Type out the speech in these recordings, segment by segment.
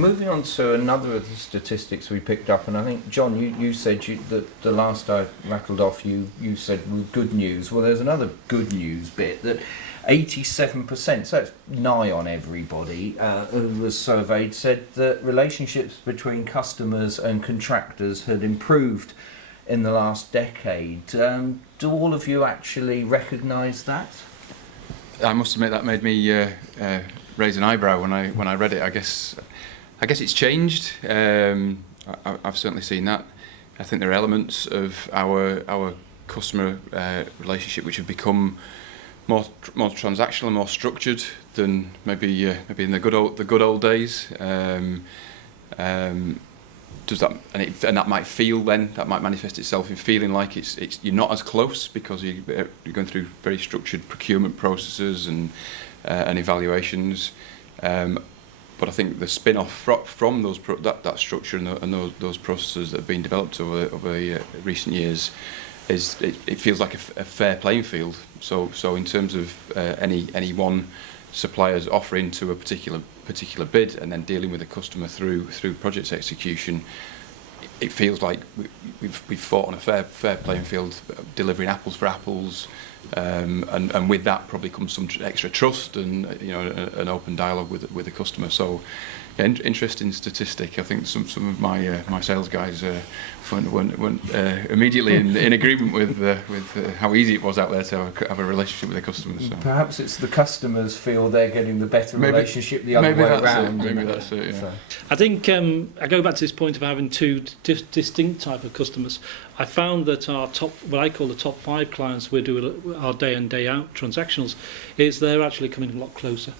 Moving on to another of the statistics we picked up, and I think, John, you said that the last I rattled off, you said was good news. Well, there's another good news bit that 87%, so it's nigh on everybody who was surveyed, said that relationships between customers and contractors had improved in the last decade. Do all of you actually recognise that? I must admit that made me raise an eyebrow when I read it. I guess it's changed. I've certainly seen that. I think there are elements of our customer relationship which have become more transactional and more structured than maybe in the good old days. Does that and that might manifest itself in feeling like it's you're not as close because you're going through very structured procurement processes and evaluations. But I think the spin-off from that structure and those processes that have been developed over recent years is it feels like a fair playing field. So in terms of any one supplier's offering to a particular bid and then dealing with the customer through project execution, it feels like we've fought on a fair playing field, delivering apples for apples, and with that probably comes some extra trust and an open dialogue with the customer. So yeah, interesting statistic. I think some of my sales guys weren't immediately in agreement with how easy it was out there to have a relationship with the customers. So. Perhaps it's the customers feel they're getting the better relationship the other way around. Maybe that's it. Yeah. So. I think I go back to this point of having two distinct type of customers. I found that our what I call the top 5 clients we do our day in day out transactionals, is they're actually coming a lot closer.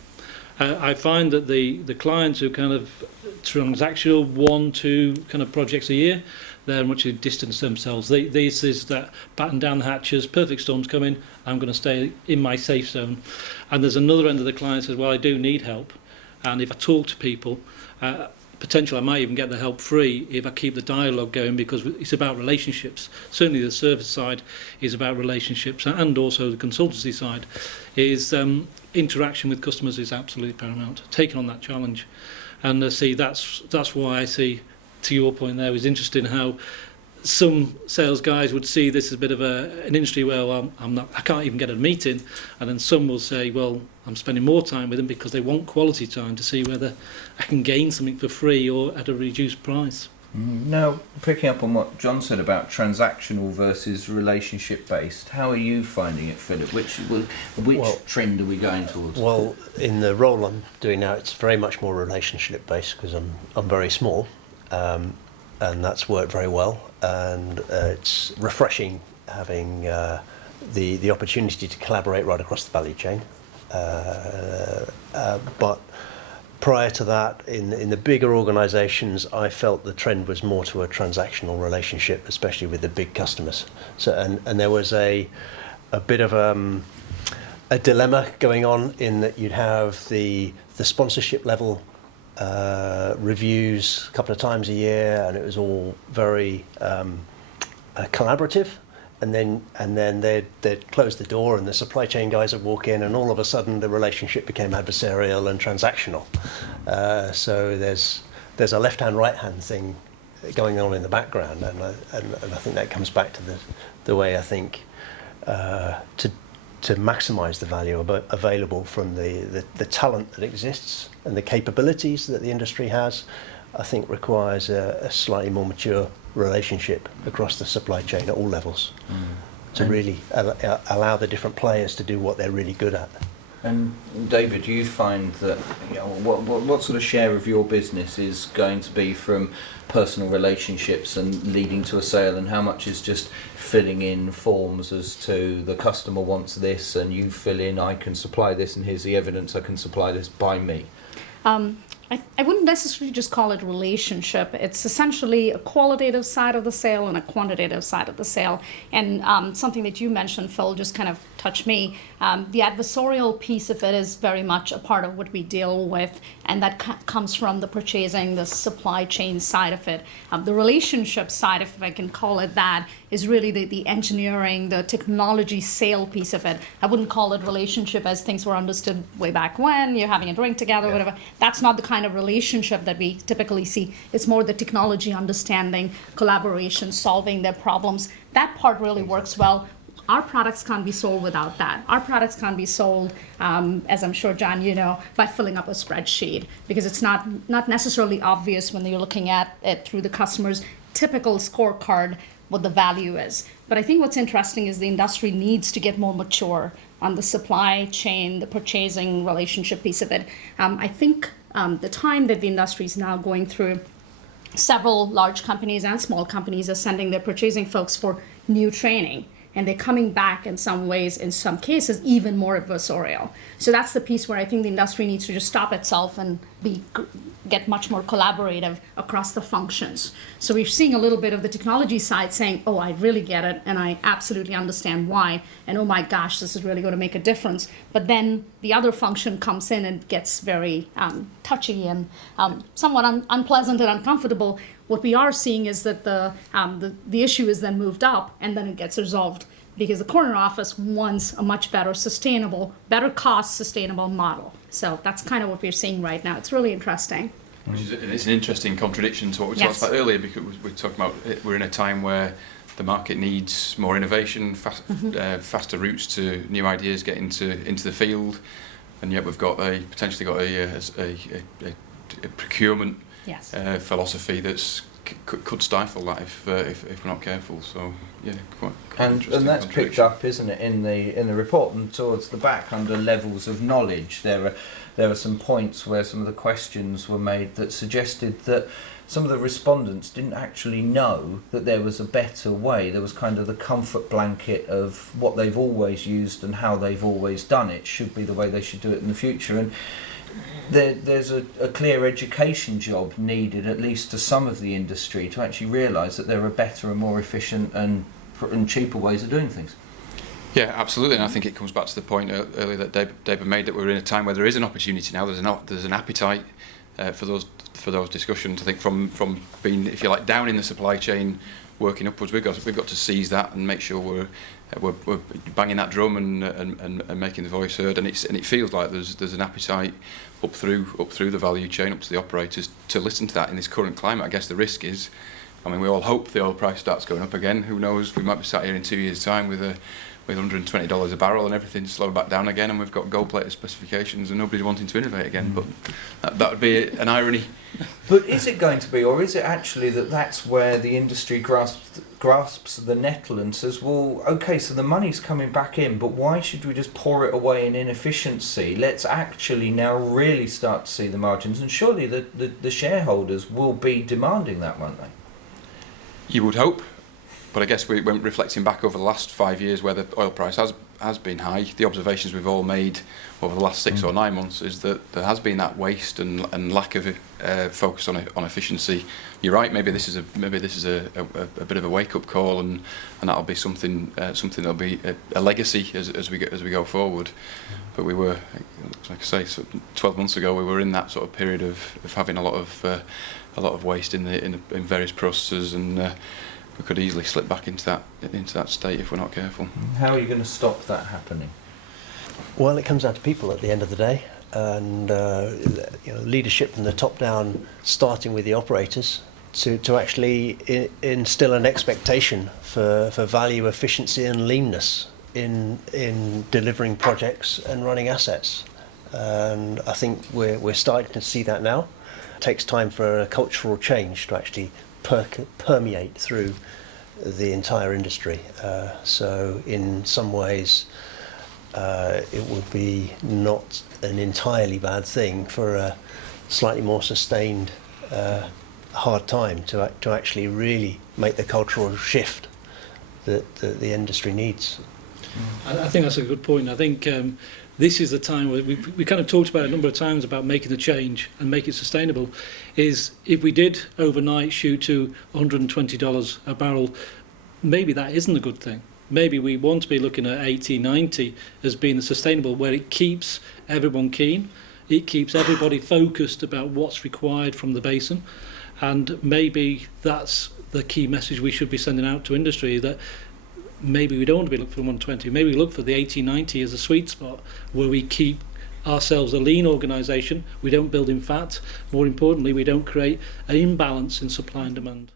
I find that the clients who kind of transactional 1-2 kind of projects a year, they're much distance themselves. This is that batten down the hatches, perfect storm's coming, I'm going to stay in my safe zone. And there's another end of the client says, well, I do need help, and if I talk to people, potentially I might even get the help free if I keep the dialogue going, because it's about relationships. Certainly the service side is about relationships, and also the consultancy side is interaction with customers is absolutely paramount. Taking on that challenge, and that's why I see, to your point there, is interesting how some sales guys would see this as a bit of an industry where I can't even get a meeting, and then some will say, well, I'm spending more time with them because they want quality time to see whether I can gain something for free or at a reduced price. Now, picking up on what John said about transactional versus relationship-based, how are you finding it, Philip? Which trend are we going towards? Well, in the role I'm doing now, it's very much more relationship-based because I'm very small, and that's worked very well. And it's refreshing having the opportunity to collaborate right across the value chain. But prior to that, in the bigger organisations, I felt the trend was more to a transactional relationship, especially with the big customers. So, and there was a bit of a dilemma going on in that you'd have the sponsorship level reviews a couple of times a year, and it was all very collaborative. And then they'd close the door, and the supply chain guys would walk in, and all of a sudden the relationship became adversarial and transactional. So there's a left-hand, right-hand thing going on in the background, and I think that comes back to the way I think to maximise the value available from the talent that exists and the capabilities that the industry has, I think requires a slightly more mature relationship across the supply chain at all levels to really allow the different players to do what they're really good at. And David, do you find that what sort of share of your business is going to be from personal relationships and leading to a sale, and how much is just filling in forms as to the customer wants this and you fill in, I can supply this and here's the evidence I can supply this by me? I wouldn't necessarily just call it relationship. It's essentially a qualitative side of the sale and a quantitative side of the sale. And something that you mentioned, Phil, just kind of touch me. The adversarial piece of it is very much a part of what we deal with, and that comes from the purchasing, the supply chain side of it. The relationship side, if I can call it that, is really the engineering, the technology sale piece of it. I wouldn't call it relationship as things were understood way back when, you're having a drink together, whatever. That's not the kind of relationship that we typically see. It's more the technology understanding, collaboration, solving their problems. That part really works well. Our products can't be sold without that. Our products can't be sold, as I'm sure, John, you know, by filling up a spreadsheet, because it's not necessarily obvious when you're looking at it through the customer's typical scorecard what the value is. But I think what's interesting is the industry needs to get more mature on the supply chain, the purchasing relationship piece of it. I think the time that the industry is now going through, several large companies and small companies are sending their purchasing folks for new training. And they're coming back in some ways, in some cases, even more adversarial. So that's the piece where I think the industry needs to just stop itself and get much more collaborative across the functions. So we're seeing a little bit of the technology side saying, oh, I really get it, and I absolutely understand why, and oh my gosh, this is really going to make a difference. But then the other function comes in and gets very touchy and somewhat unpleasant and uncomfortable. What we are seeing is that the issue is then moved up and then it gets resolved because the corner office wants a much better sustainable, better cost sustainable model. So that's kind of what we're seeing right now. It's really interesting. It's an interesting contradiction to what we talked about earlier, because we're talking about we're in a time where the market needs more innovation, faster routes to new ideas get into the field, and yet we've potentially got a procurement philosophy that's could stifle that if we're not careful. So yeah, quite and that's picked up, isn't it, in the report, and towards the back under levels of knowledge. There are some points where some of the questions were made that suggested that some of the respondents didn't actually know that there was a better way. There was kind of the comfort blanket of what they've always used and how they've always done it should be the way they should do it in the future. And there's a clear education job needed, at least to some of the industry, to actually realise that there are better and more efficient and cheaper ways of doing things. Yeah, absolutely, and I think it comes back to the point earlier that David made, that we're in a time where there is an opportunity now. There's an appetite for those discussions. I think from being, if you like, down in the supply chain, working upwards, we've got to seize that and make sure we're banging that drum and making the voice heard. And it feels like there's an appetite up through the value chain, up to the operators, to listen to that in this current climate. I guess the risk is, I mean, we all hope the oil price starts going up again. Who knows? We might be sat here in 2 years' time with $120 a barrel and everything slowed back down again, and we've got gold-plated specifications and nobody's wanting to innovate again. But that would be an irony. But is it going to be, or is it actually that's where the industry grasps the nettle and says, well, okay, so the money's coming back in, but why should we just pour it away in inefficiency? Let's actually now really start to see the margins, and surely the shareholders will be demanding that, won't they? You would hope. But I guess when reflecting back over the last 5 years where the oil price has been high, the observations we've all made over the last 6 or 9 months is that there has been that waste and lack of focus on efficiency. You're right. Maybe this is a bit of a wake up call, and that'll be something that'll be a legacy as we go forward. But we were, like I say, 12 months ago, we were in that sort of period of having a lot of waste in various processes, and we could easily slip back into that state if we're not careful. How are you going to stop that happening? Well, it comes down to people at the end of the day, and leadership from the top down, starting with the operators, to actually instill an expectation for value, efficiency, and leanness in delivering projects and running assets. And I think we're starting to see that now. It takes time for a cultural change to actually permeate through the entire industry. So in some ways it would be not an entirely bad thing for a slightly more sustained hard time to actually really make the cultural shift that the industry needs. I think that's a good point. I think this is the time where we kind of talked about a number of times about making the change and make it sustainable. Is if we did overnight shoot to $120 a barrel, maybe that isn't a good thing. maybe we want to be looking at 80-90 as being the sustainable, where it keeps everyone keen, it keeps everybody focused about what's required from the basin, and maybe that's the key message we should be sending out to industry, that maybe we don't want to be looking for 120, maybe we look for the 80-90 as a sweet spot where we keep ourselves a lean organisation, we don't build in fat, more importantly we don't create an imbalance in supply and demand.